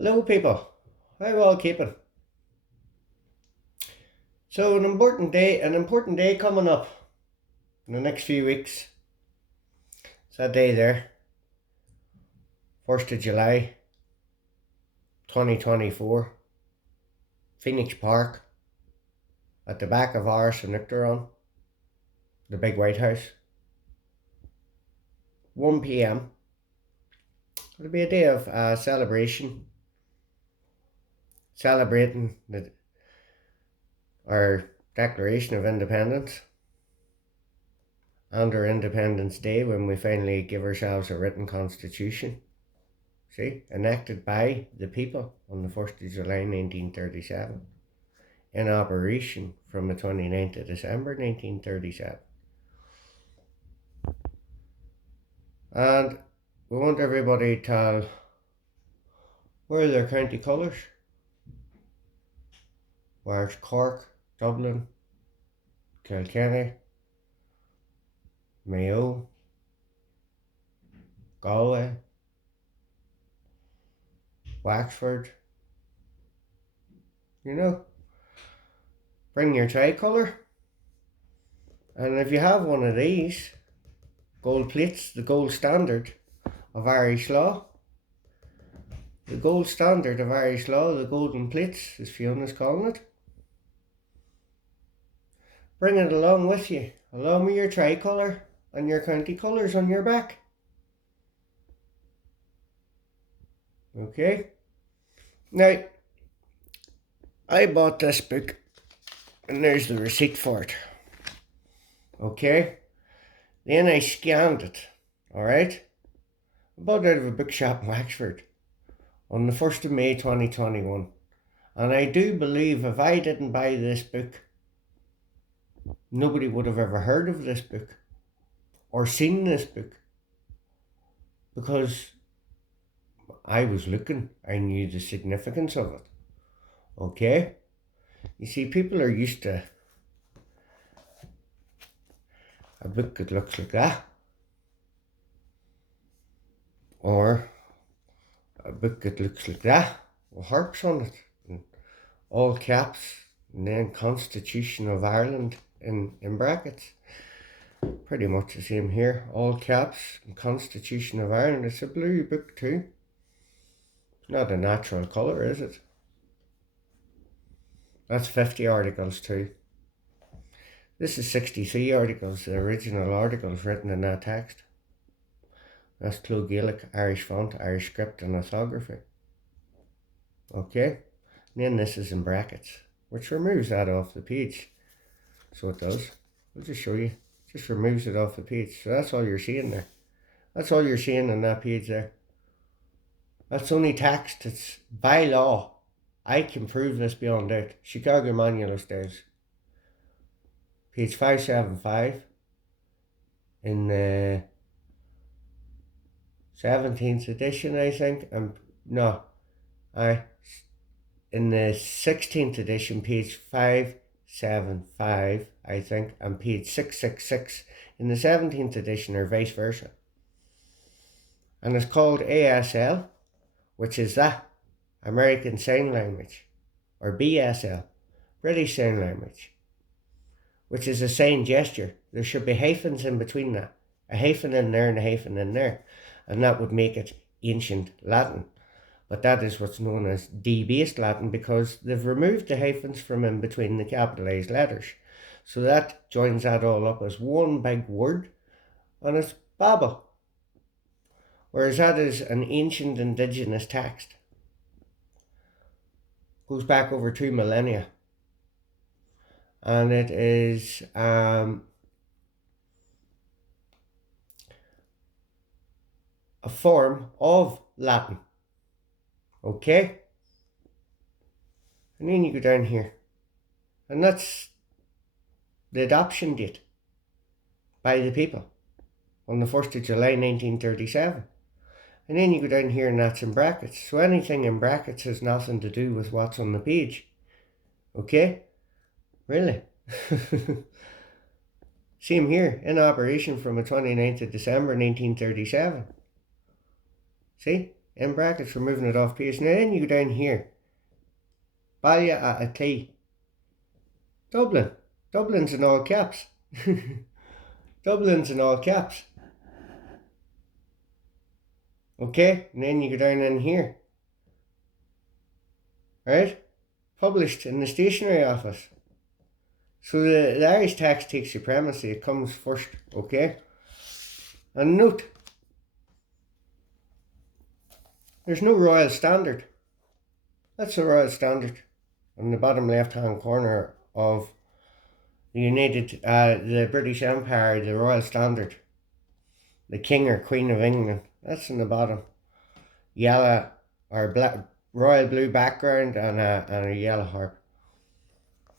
Hello people, how are you all keeping? So an important day coming up in the next few weeks. It's that day there, 1st of July 2024, Phoenix Park, at the back of ours in Icteron, the big White House. 1 p.m. It'll be a day of celebration, celebrating our Declaration of Independence and our Independence Day, when we finally give ourselves a written constitution. See, enacted by the people on the 1st of July 1937, in operation from the 29th of December 1937. And we want everybody to wear their county colours, whether it's Cork, Dublin, Kilkenny, Mayo, Galway, Wexford. Bring your tricolour. And if you have one of these gold plates, the gold standard of Irish law, the golden plates, as Fiona's calling it, bring it along with you, along with your tricolour and your county colours on your back. Okay? Now, I bought this book, and there's the receipt for it. Okay? Then I scanned it, alright? I bought it out of a bookshop in Wexford on the 1st of May 2021. And I do believe if I didn't buy this book, nobody would have ever heard of this book or seen this book, because I was looking, I knew the significance of it. Okay? You see, people are used to a book that looks like that, or a book that looks like that with harps on it, and all caps, and then Constitution of Ireland in brackets. Pretty much the same here, all caps and Constitution of Ireland. It's a blue book too. Not a natural colour, is it? That's 50 articles too. This is 63 articles, the original articles written in that text. That's Clogh Gaelic, Irish font, Irish script and orthography. Okay? And then this is in brackets, which removes that off the page. So it does. I'll just show you. Just removes it off the page. So that's all you're seeing there. That's all you're seeing on that page there. That's only text. It's by law. I can prove this beyond doubt. Chicago Manual of Styles. Page 575 in the 17th edition, I think. In the 16th edition, page 575, I think, and page 666 in the 17th edition, or vice versa. And it's called ASL, which is that American Sign Language, or BSL, British Sign Language, which is a sign gesture. There should be hyphens in between that, a hyphen in there and a hyphen in there, and that would make it ancient Latin. But that is what's known as debased Latin, because they've removed the hyphens from in between the capitalized letters. So that joins that all up as one big word, and it's Babel. Whereas that is an ancient indigenous text. Goes back over 2 millennia. And it is a form of Latin. Okay? And then you go down here. And that's the adoption date by the people on the 1st of July 1937. And then you go down here and that's in brackets. So anything in brackets has nothing to do with what's on the page. Okay? Really? Same here, in operation from the 29th of December 1937. See? in brackets, removing it off page. Now then you go down here. éıꞃe. Dublin. Dublin's in all caps. Dublin's in all caps. Okay, and then you go down in here. Right? Published in the stationery office. So the Irish tax takes supremacy, it comes first, okay? And note, there's no royal standard. That's the royal standard on the bottom left hand corner of the British Empire, the royal standard. The King or Queen of England, that's in the bottom. Yellow or black, royal blue background and a yellow harp.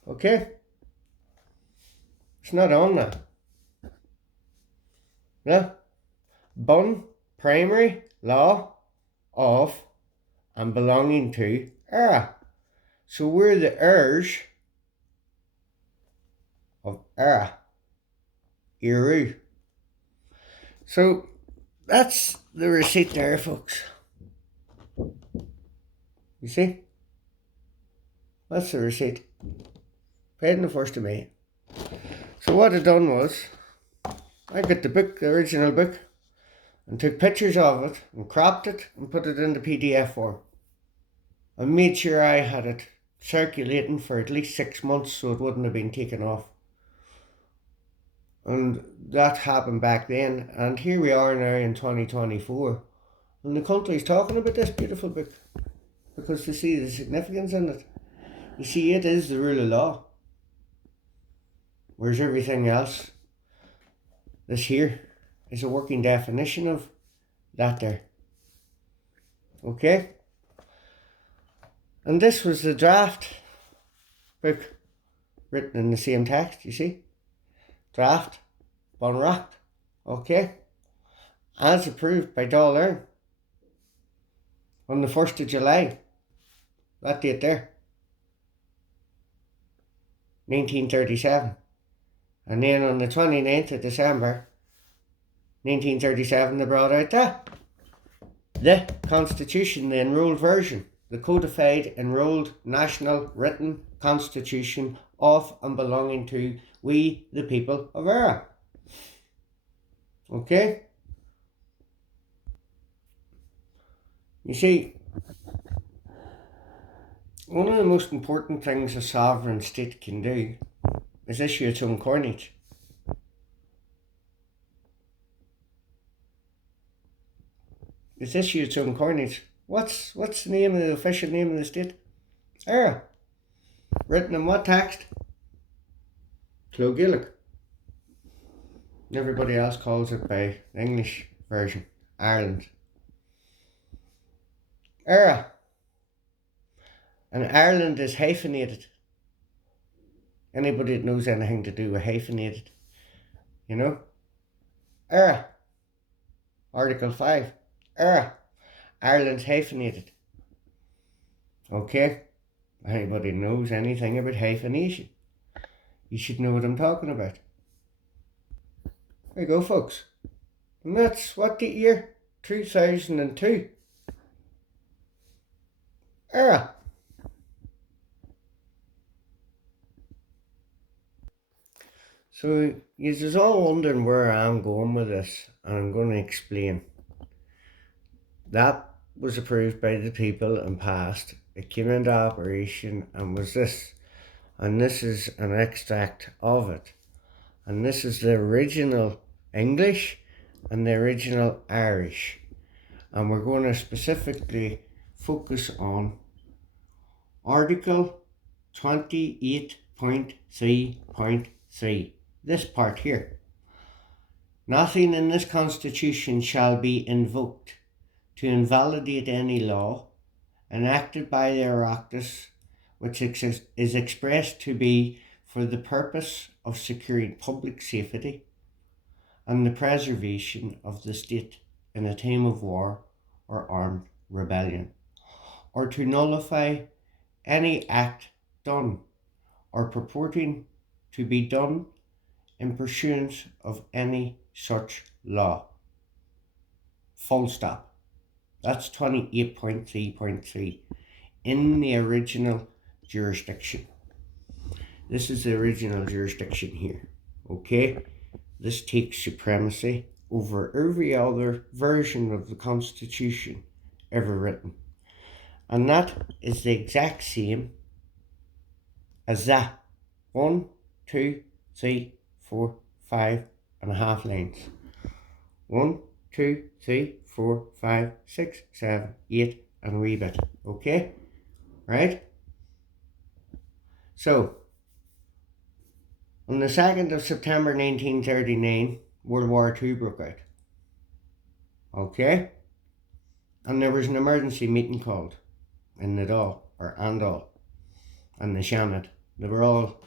Okay? It's not on that. Yeah? Bun, primary, law, of, and belonging to éireadh. So we're the heirs of éireadh. éireadh. So that's the receipt there, folks. You see? That's the receipt. Paid on the 1st of May. So what I done was, I got the book, the original book, and took pictures of it, and cropped it, and put it in the PDF form. And made sure I had it circulating for at least 6 months so it wouldn't have been taken off. And that happened back then, and here we are now in 2024, and the country's talking about this beautiful book, because they see the significance in it. You see, it is the rule of law. Whereas everything else, this here, is a working definition of that there. Okay? And this was the draft book, written in the same text, you see? Draft, Bonracht, okay? As approved by Dáil Éireann on the 1st of July, that date there, 1937. And then on the 29th of December, 1937, they brought out the Constitution, the enrolled version, the codified, enrolled, national, written Constitution of and belonging to we, the people of éireadh. Okay? You see, one of the most important things a sovereign state can do is issue its own coinage. It's issue its own coinage. What's the name of the official name of the state? éireadh. Written in what text? Clogillic. Everybody else calls it by the English version, Ireland. éireadh. And Ireland is hyphenated. Anybody that knows anything to do with hyphenated, you know? éireadh. Article 5. éireadh. Ireland's hyphenated. Okay? Anybody knows anything about hyphenation, you should know what I'm talking about. There you go, folks. And that's what the year 2002. éireadh. So you're all wondering where I'm going with this, and I'm going to explain. That was approved by the people and passed. It came into operation and was this. And this is an extract of it. And this is the original English and the original Irish. And we're going to specifically focus on Article 28.3.3. This part here. Nothing in this Constitution shall be invoked to invalidate any law enacted by the Oireachtas which is expressed to be for the purpose of securing public safety and the preservation of the state in a time of war or armed rebellion, or to nullify any act done or purporting to be done in pursuance of any such law. Full stop. That's 28.3.3 in the original jurisdiction. This is the original jurisdiction here. Okay? This takes supremacy over every other version of the Constitution ever written. And that is the exact same as that. 1, 2, 3, 4, 5.5 lines. 1, 2, 3, 4, 5, 6, 7, 8, and a wee bit. Okay? Right? So, on the 2nd of September 1939, World War II broke out. Okay? And there was an emergency meeting called in the Dáil, or Andal, and the Shannon. They were all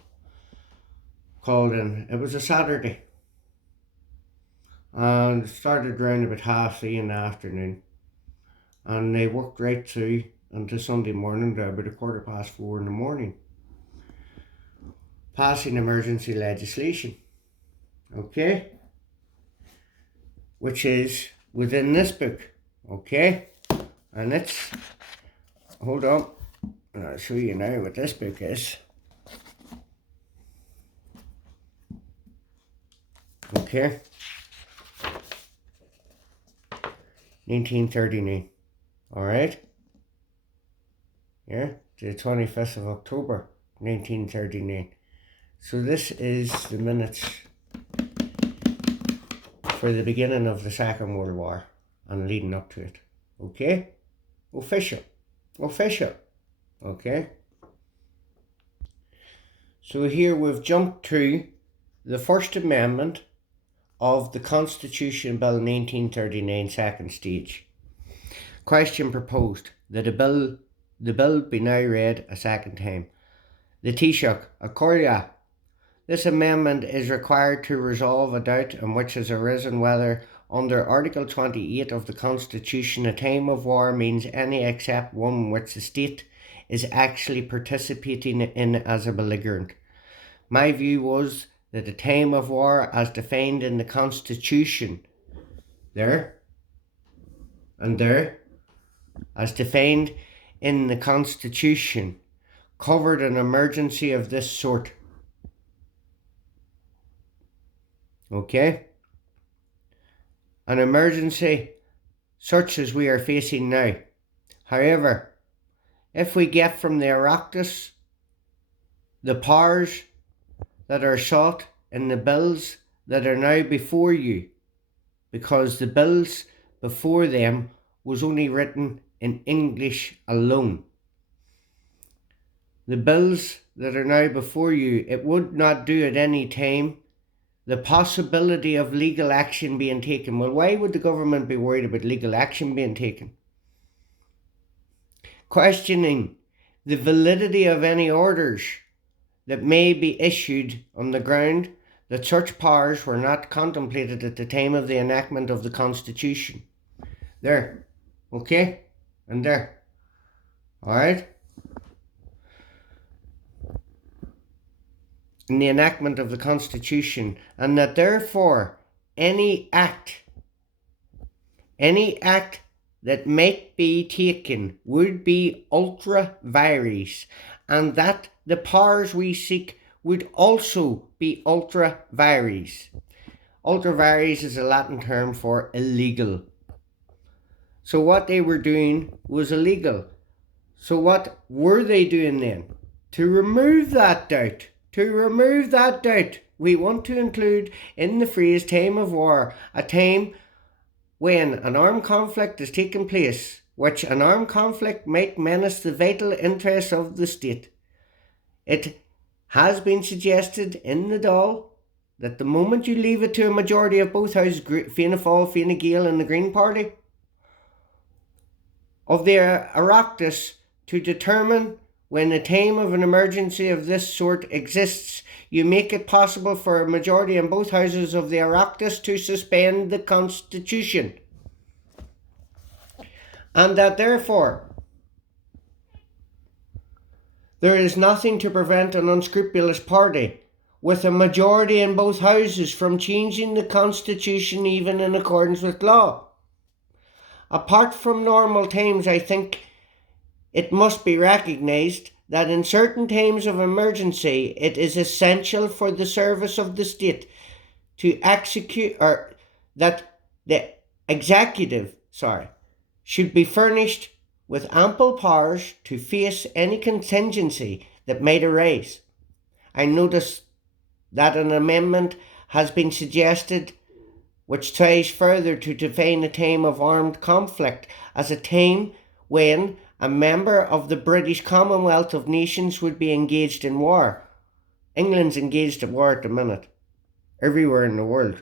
called in. It was a Saturday. And it started around about 3:30 in the afternoon. And they worked right through until Sunday morning, to about 4:15 in the morning, passing emergency legislation. Okay? Which is within this book. Okay? And it's, hold on, I'll show you now what this book is. Okay? 1939. Alright? Yeah? The 25th of October, 1939. So this is the minutes for the beginning of the Second World War and leading up to it. Okay? Official. Okay? So here we've jumped to the First Amendment of the Constitution Bill 1939, second stage. Question proposed that the bill be now read a second time. The Taoiseach, a correlate. This amendment is required to resolve a doubt in which has arisen whether, under Article 28 of the Constitution, a time of war means any except one in which the state is actually participating in as a belligerent. My view was that a time of war, as defined in the Constitution, as defined in the Constitution, covered an emergency of this sort. Okay? An emergency such as we are facing now. However, if we get from the Oireachtas the powers that are sought in the bills that are now before you, because the bills before them was only written in English alone. The bills that are now before you, it would not do at any time the possibility of legal action being taken. Well, why would the government be worried about legal action being taken? Questioning the validity of any orders that may be issued on the ground that such powers were not contemplated at the time of the enactment of the Constitution. There. Okay? And there. Alright? In the enactment of the Constitution, and that therefore any act that might be taken would be ultra vires, and that the powers we seek would also be ultra vires. Ultra vires is a Latin term for illegal. So what they were doing was illegal. So what were they doing then? To remove that doubt. We want to include in the phrase time of war a time when an armed conflict is taking place, which an armed conflict might menace the vital interests of the state. It has been suggested in the Dáil that the moment you leave it to a majority of both houses, Fianna Fáil, Fine Gael and the Green Party, of their Oireachtas to determine when a time of an emergency of this sort exists, you make it possible for a majority in both houses of the Oireachtas to suspend the Constitution. And that therefore, there is nothing to prevent an unscrupulous party with a majority in both houses from changing the Constitution even in accordance with law. Apart from normal times, I think it must be recognised that in certain times of emergency, it is essential for the service of the state to execute, or that the executive, should be furnished with ample powers to face any contingency that might arise. I notice that an amendment has been suggested which tries further to define a time of armed conflict as a time when a member of the British Commonwealth of Nations would be engaged in war. England's engaged in war at the minute, everywhere in the world.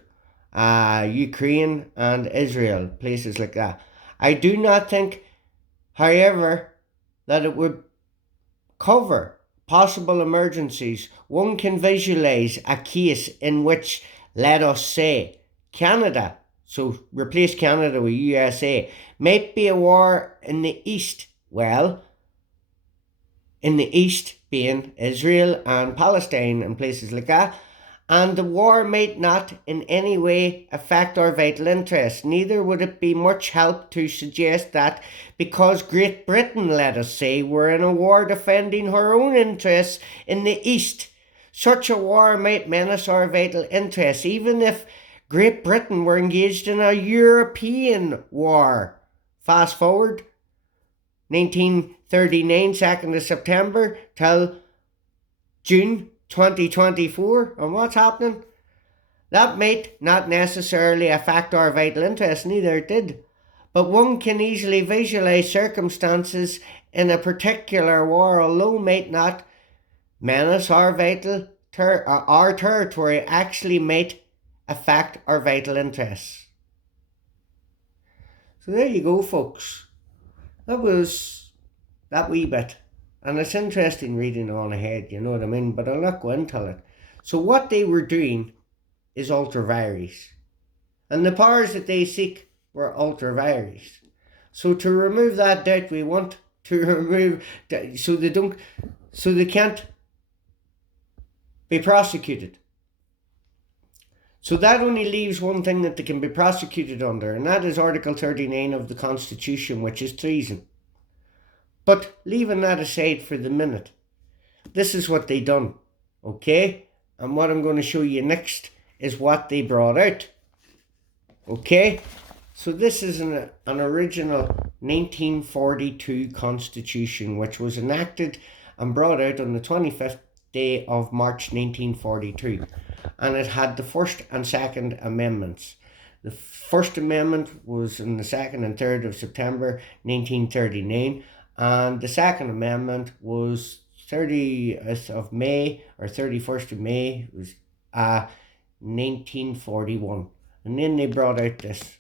Ukraine and Israel, places like that. I do not think, however, that it would cover possible emergencies. One can visualise a case in which, let us say, Canada, so replace Canada with USA, might be a war in the East. Well, in the East being Israel and Palestine and places like that, and the war might not in any way affect our vital interests. Neither would it be much help to suggest that because Great Britain, let us say, were in a war defending her own interests in the East, such a war might menace our vital interests, even if Great Britain were engaged in a European war. Fast forward, 1939, 2nd of September, till June 2024, and what's happening? That might not necessarily affect our vital interests, neither it did. But one can easily visualise circumstances in a particular war, although might not menace our our territory, actually might affect our vital interests. So there you go, folks. That was that wee bit. And it's interesting reading on ahead, you know what I mean? But I'll not go into it. So what they were doing is ultra vires. And the powers that they seek were ultra vires. So to remove that doubt, we want to remove, so they can't be prosecuted. So that only leaves one thing that they can be prosecuted under, and that is Article 39 of the Constitution, which is treason. But leaving that aside for the minute, this is what they done, okay? And what I'm going to show you next is what they brought out, okay? So this is an original 1942 Constitution, which was enacted and brought out on the 25th day of March 1942. And it had the First and Second Amendments. The First Amendment was on the 2nd and 3rd of September 1939, and the Second Amendment was 30th of May or 31st of May, it was 1941. And then they brought out this.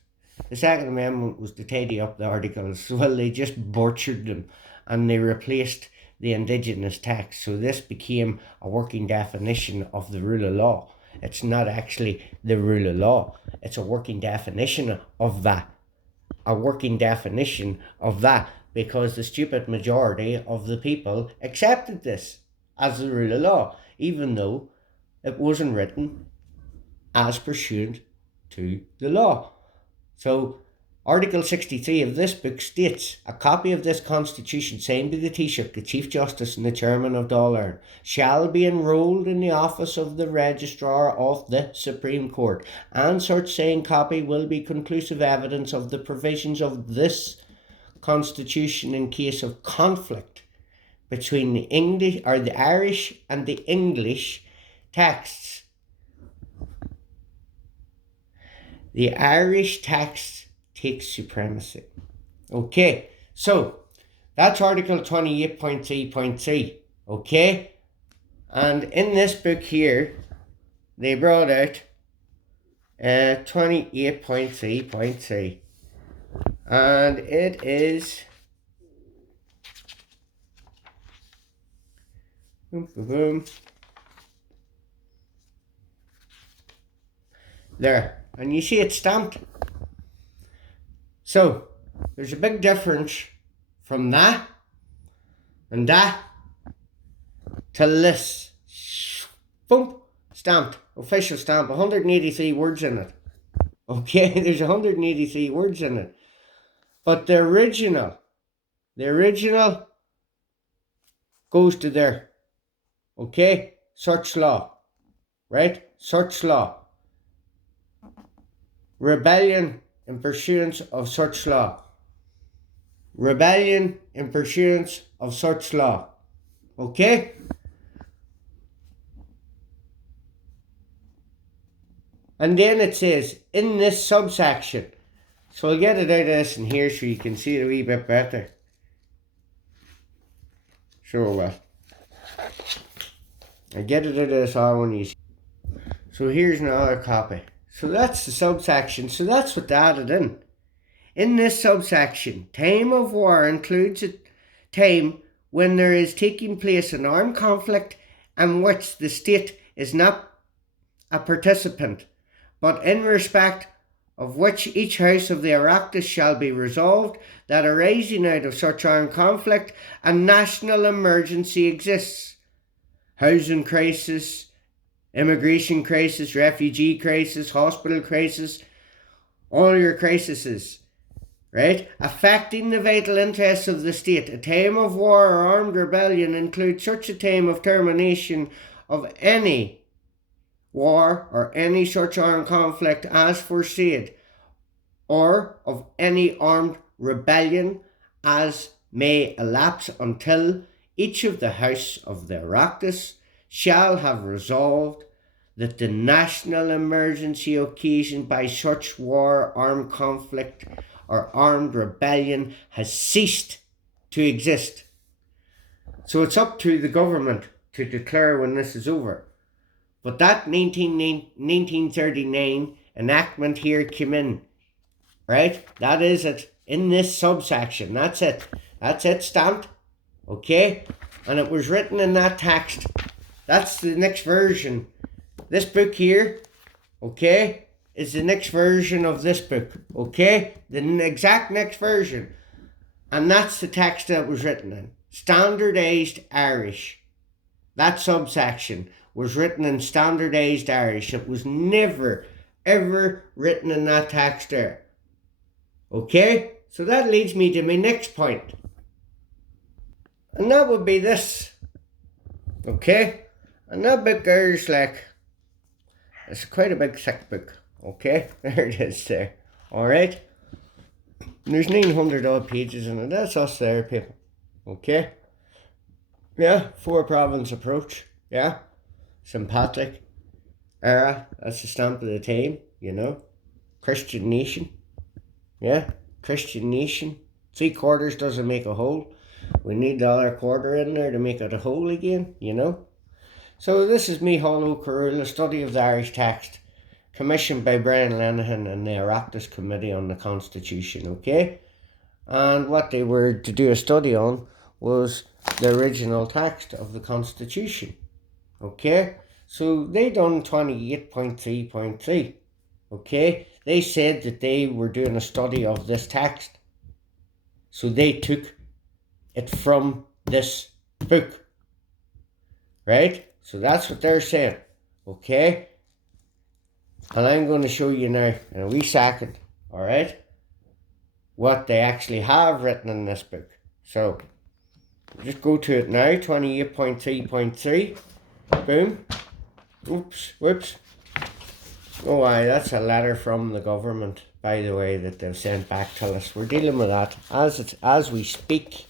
The Second Amendment was to tidy up the articles. Well, they just butchered them and they replaced the indigenous tax. So this became a working definition of the rule of law. It's not actually the rule of law. It's a working definition of that. A working definition of that, because the stupid majority of the people accepted this as the rule of law, even though it wasn't written as pursuant to the law. So Article 63 of this book states, a copy of this Constitution signed by the Taoiseach, the Chief Justice and the Chairman of Dáil Éireann, shall be enrolled in the office of the Registrar of the Supreme Court, and such signed copy will be conclusive evidence of the provisions of this Constitution in case of conflict between the English or the Irish and the English texts. The Irish text takes supremacy. Okay, so that's Article 28.3.3. Okay, and in this book here, they brought out 28.3.3, and it is there, and you see it's stamped. So there's a big difference from that and that to this. Boom, stamped, official stamp, 183 words in it. Okay, there's 183 words in it. But the original goes to there. Okay? Such law. Right? Such law. Rebellion in pursuance of such law. Rebellion in pursuance of such law. Okay? And then it says, in this subsection. So I'll get it out of this in here so you can see it a wee bit better. Sure will. I get it out of this R1 So here's another copy. So that's the subsection. So that's what they added in. In this subsection, time of war includes a time when there is taking place an armed conflict in which the state is not a participant, but in respect of which each house of the Oireachtas shall be resolved that arising out of such armed conflict a national emergency exists. Housing crisis, immigration crisis, refugee crisis, hospital crisis, all your crises, right? Affecting the vital interests of the state. A time of war or armed rebellion includes such a time of termination of any war or any such armed conflict as foresaid, or of any armed rebellion as may elapse until each of the house of the Oireachtas shall have resolved that the national emergency occasioned by such war, armed conflict, or armed rebellion has ceased to exist. So it's up to the government to declare when this is over. But that 1939 enactment here came in, right? That is it, in this subsection. That's it. That's it, stamped. Okay? And it was written in that text. That's the next version. This book here, okay, is the next version of this book. Okay? The exact next version. And that's the text that was written in. Standardized Irish. That subsection was written in standardized Irish. It was never, ever written in that text there. Okay? So that leads me to my next point. And that would be this. Okay? And that book there is like, it's quite a big thick book. Okay? There it is there. Alright? There's 900 odd pages in it. That's us there, people. Okay? Yeah, 4-province approach. Yeah? Sympathetic. Era. That's the stamp of the time, you know? Christian nation. Yeah? Christian nation. 3/4 doesn't make a whole. We need the other quarter in there to make it a whole again, you know? So this is me, Hollow Carrula, study of the Irish text, commissioned by Brian Lenihan and the Oireachtas Committee on the Constitution, okay? And what they were to do a study on was the original text of the Constitution, okay? So they done 28.3.3, okay? They said that they were doing a study of this text. So they took it from this book, right? So that's what they're saying, okay? And I'm going to show you now in a wee second, alright, what they actually have written in this book. So, just go to it now, 28.3.3, boom, oops, whoops. Oh aye, that's a letter from the government, by the way, that they've sent back to us. We're dealing with that as we speak.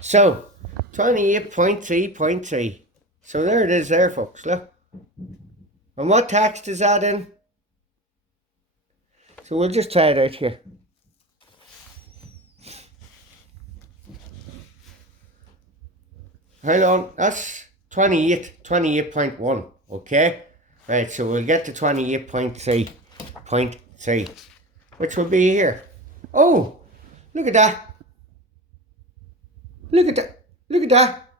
So, 28.3.3. So there it is there, folks, look. And what text is that in? So we'll just try it out here. Hold on, that's 28.1, okay? Right, so we'll get to 28.3.3, which will be here. Oh, look at that. Look at that. Look at that.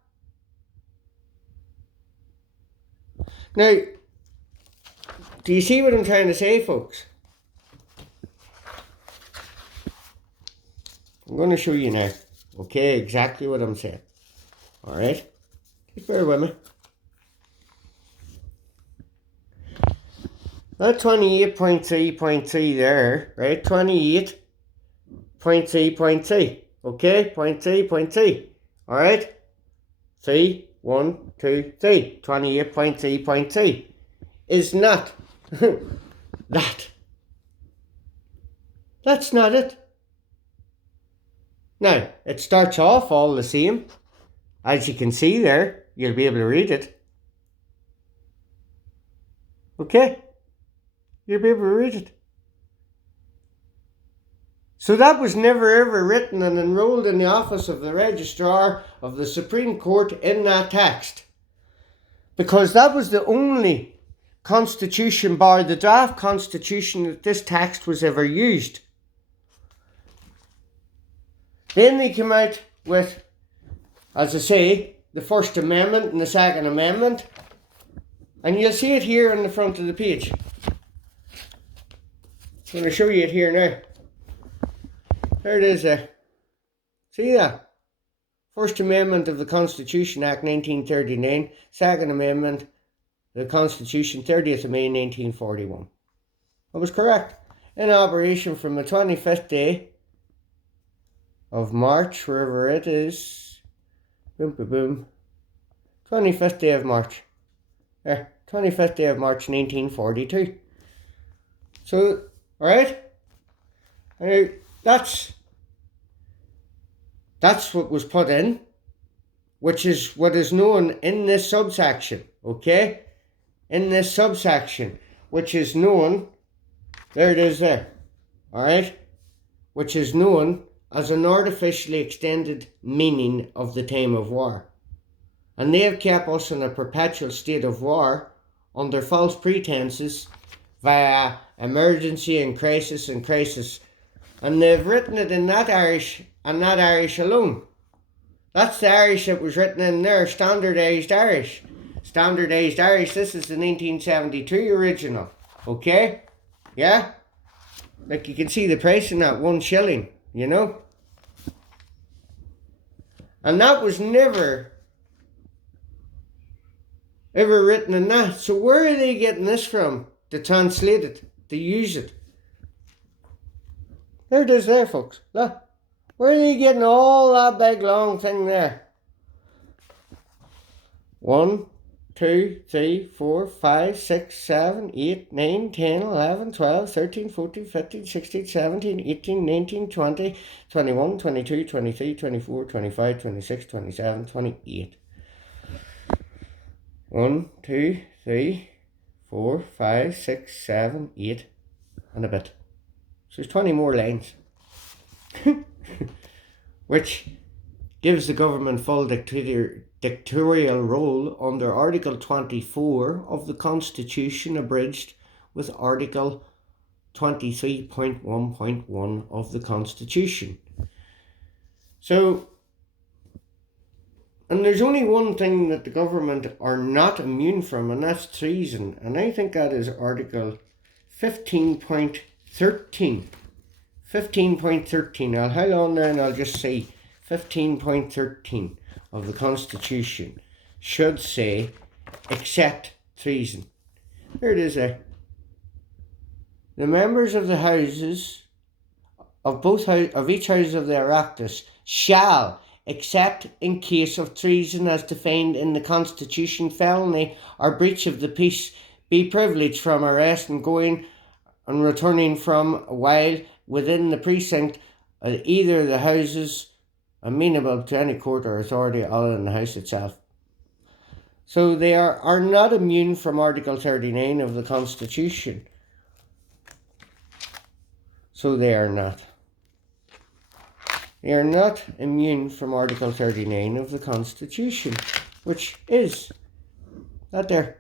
Now, do you see what I'm trying to say, folks? I'm going to show you now, okay, exactly what I'm saying. Alright? Just bear with me. Not 28.3.3 there, right? 28.3.3. Okay, 0.3.3. Alright? 3, 1, 2, 3. 28.3.3 is not that. That's not it. Now, it starts off all the same. As you can see there, you'll be able to read it. Okay? You'll be able to read it. So that was never ever written and enrolled in the office of the Registrar of the Supreme Court in that text. Because that was the only constitution, bar the draft constitution, that this text was ever used. Then they came out with, as I say, the First Amendment and the Second Amendment. And you'll see it here on the front of the page. I'm going to show you it here now. There it is there. See that? First Amendment of the Constitution Act 1939. Second Amendment, the Constitution, 30th of May 1941. I was correct. In operation from the 25th day of March, wherever it is. Boom, boom, boom. 25th day of March. There. 25th day of March 1942. So, alright? Now, that's what was put in, which is what is known in this subsection, okay? In this subsection, which is known, there it is there, alright? Which is known as an artificially extended meaning of the time of war. And they have kept us in a perpetual state of war under false pretenses via emergency and crisis and crisis. And they've written it in that Irish and that Irish alone. That's the Irish that was written in there, standardised Irish. Standardised Irish, this is the 1972 original. Okay? Yeah? Like you can see the price in that, 1 shilling, you know? And that was never ever written in that. So where are they getting this from? To translate it, to use it. There it is there, folks. Look. Where are they getting all that big long thing there? 1, 2, 3, 4, 5, 6, 7, 8, 9, 10, 11, 12, 13, 14, 15, 16, 17, 18, 19, 20, 21, 22, 23, 24, 25, 26, 27, 28. 1, 2, 3, 4, 5, 6, 7, 8, and a bit. So there's 20 more lines. Which gives the government full dictatorial role under Article 24 of the Constitution, abridged with Article 23.1.1 of the Constitution. So, and there's only one thing that the government are not immune from, and that's treason. And I think that is Article 15.13. 15.13. I'll hold on there and I'll just say 15.13 of the Constitution should say, except treason. There it is there. The members of the houses of each house of the Oireachtas shall, except in case of treason as defined in the Constitution, felony or breach of the peace, be privileged from arrest and going and returning from while within the precinct of either of the houses amenable to any court or authority other than the house itself. So they are not immune from Article 39 of the Constitution. So they are not. They are not immune from Article 39 of the Constitution, which is that there.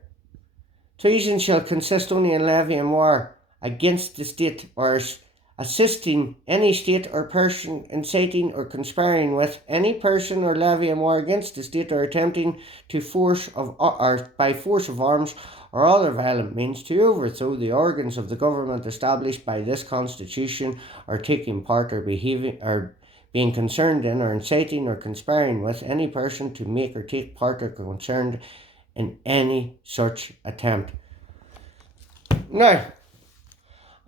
Treason shall consist only in levying war against the state or assisting any state or person, inciting or conspiring with any person or levying war against the state, or attempting to force of or by force of arms or other violent means to overthrow the organs of the government established by this Constitution, or taking part or behaving or being concerned in or inciting or conspiring with any person to make or take part or concerned in any such attempt. Now,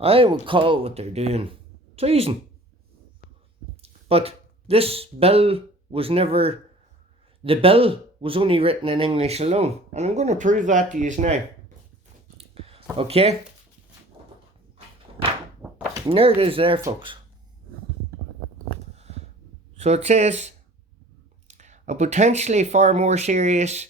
I would call what they're doing treason. But this bill was never, the bill was only written in English alone. And I'm going to prove that to you now. Okay? And there it is there, folks. So it says, a potentially far more serious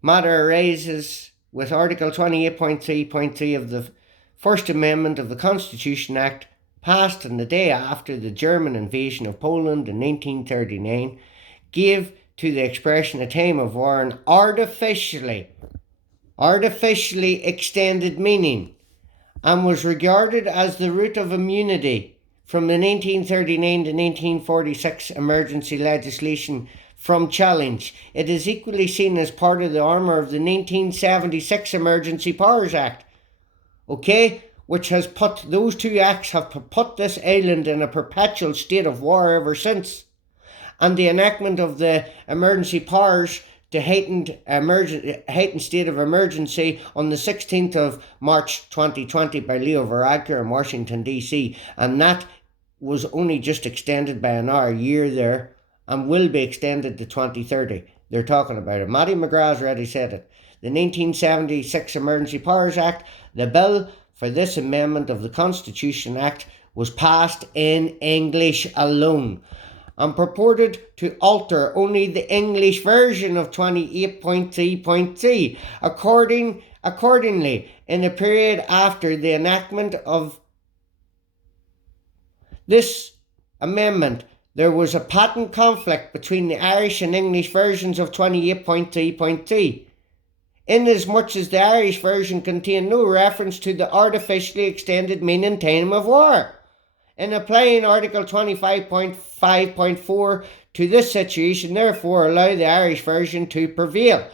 matter arises with Article 28.3.3 of the First Amendment of the Constitution Act, passed on the day after the German invasion of Poland in 1939, gave to the expression a time of war an artificially extended meaning, and was regarded as the root of immunity from the 1939 to 1946 emergency legislation from challenge. It is equally seen as part of the armour of the 1976 Emergency Powers Act, okay, which has put, those two acts have put this island in a perpetual state of war ever since. And the enactment of the emergency powers to heightened state of emergency on the 16th of March 2020 by Leo Varadkar in Washington DC, and that was only just extended by another year there, and will be extended to 2030. They're talking about it. Matty McGrath's already said it. The 1976 Emergency Powers Act, the bill for this amendment of the Constitution Act, was passed in English alone and purported to alter only the English version of 28.3.3. Accordingly, in the period after the enactment of this amendment, there was a patent conflict between the Irish and English versions of 28.3.3, inasmuch as the Irish version contained no reference to the artificially extended meaning time of war. In applying Article 25.5.4 to this situation, therefore allow the Irish version to prevail.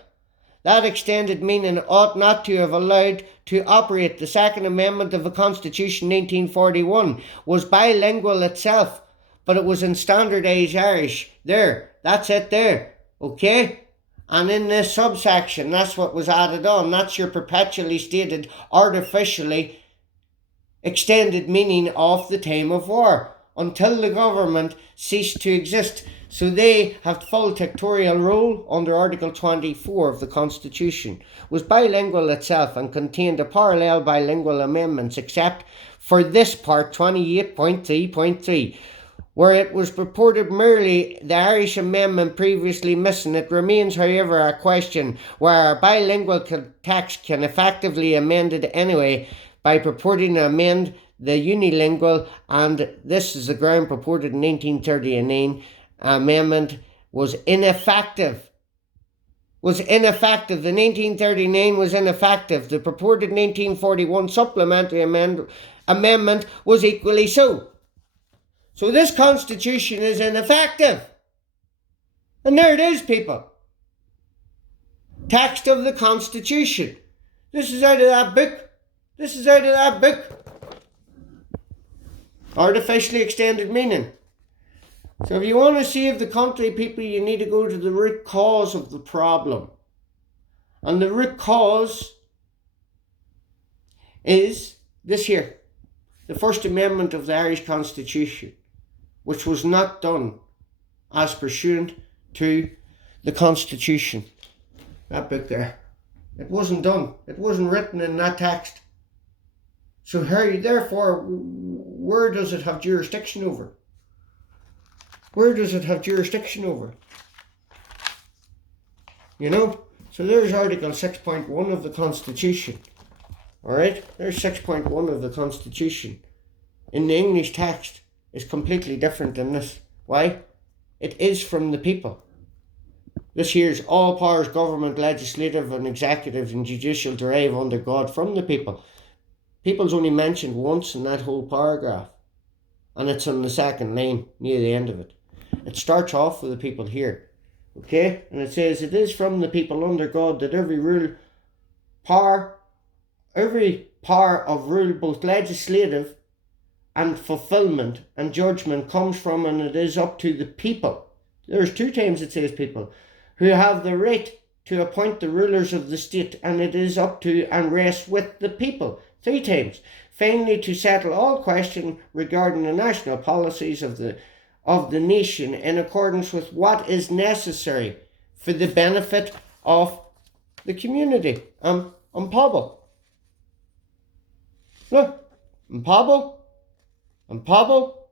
That extended meaning ought not to have allowed to operate. The Second Amendment of the Constitution 1941 was bilingual itself, but it was in standardised Irish. There, that's it there, okay? And in this subsection, that's what was added on. That's your perpetually stated, artificially extended meaning of the time of war, until the government ceased to exist. So they have full dictatorial rule under Article 24 of the Constitution, was bilingual itself and contained a parallel bilingual amendments except for this part 28.3.3, where it was purported merely the Irish amendment previously missing. It remains, however, a question where a bilingual text can effectively amend it anyway by purporting to amend the unilingual, and this is the ground purported in 1939 amendment was ineffective. The 1939 was ineffective. The purported 1941 supplementary amendment was equally so. So this constitution is ineffective. And there it is, people. Text of the Constitution. This is out of that book. Artificially extended meaning. So if you want to save the country, people, you need to go to the root cause of the problem. And the root cause is this here. The First Amendment of the Irish Constitution, which was not done as pursuant to the Constitution. That book there. It wasn't done. It wasn't written in that text. So therefore, where does it have jurisdiction over? Where does it have jurisdiction over? You know? So there's Article 6.1 of the Constitution. Alright? There's 6.1 of the Constitution. In the English text, is completely different than this. Why? It is from the people. This here's all powers, government, legislative and executive and judicial derive under God from the people. People's only mentioned once in that whole paragraph. And it's on the second line, near the end of it. It starts off with the people here. Okay? And it says, it is from the people under God that every power of rule, both legislative and fulfillment and judgment, comes from, and it is up to the people. There's two times it says people, who have the right to appoint the rulers of the state, and it is up to and rests with the people. 3 times. Finally, to settle all question regarding the national policies of the nation in accordance with what is necessary for the benefit of the community. Pobble. Look, pobble, pobble,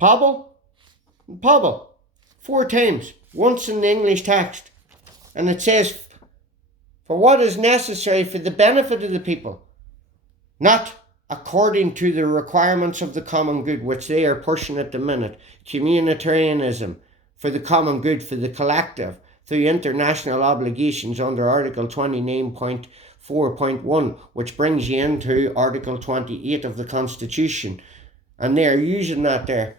pobble, pobble. 4 times, once in the English text. And it says, for what is necessary for the benefit of the people, not according to the requirements of the common good, which they are pushing at the minute. Communitarianism, for the common good, for the collective, through international obligations under Article 29.4.1, which brings you into Article 28 of the Constitution. And they are using that there.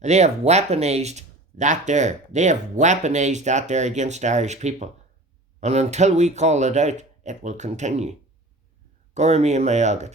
They have weaponized that there. They have weaponized that there against the Irish people. And until we call it out, it will continue. Gormy and my éigead.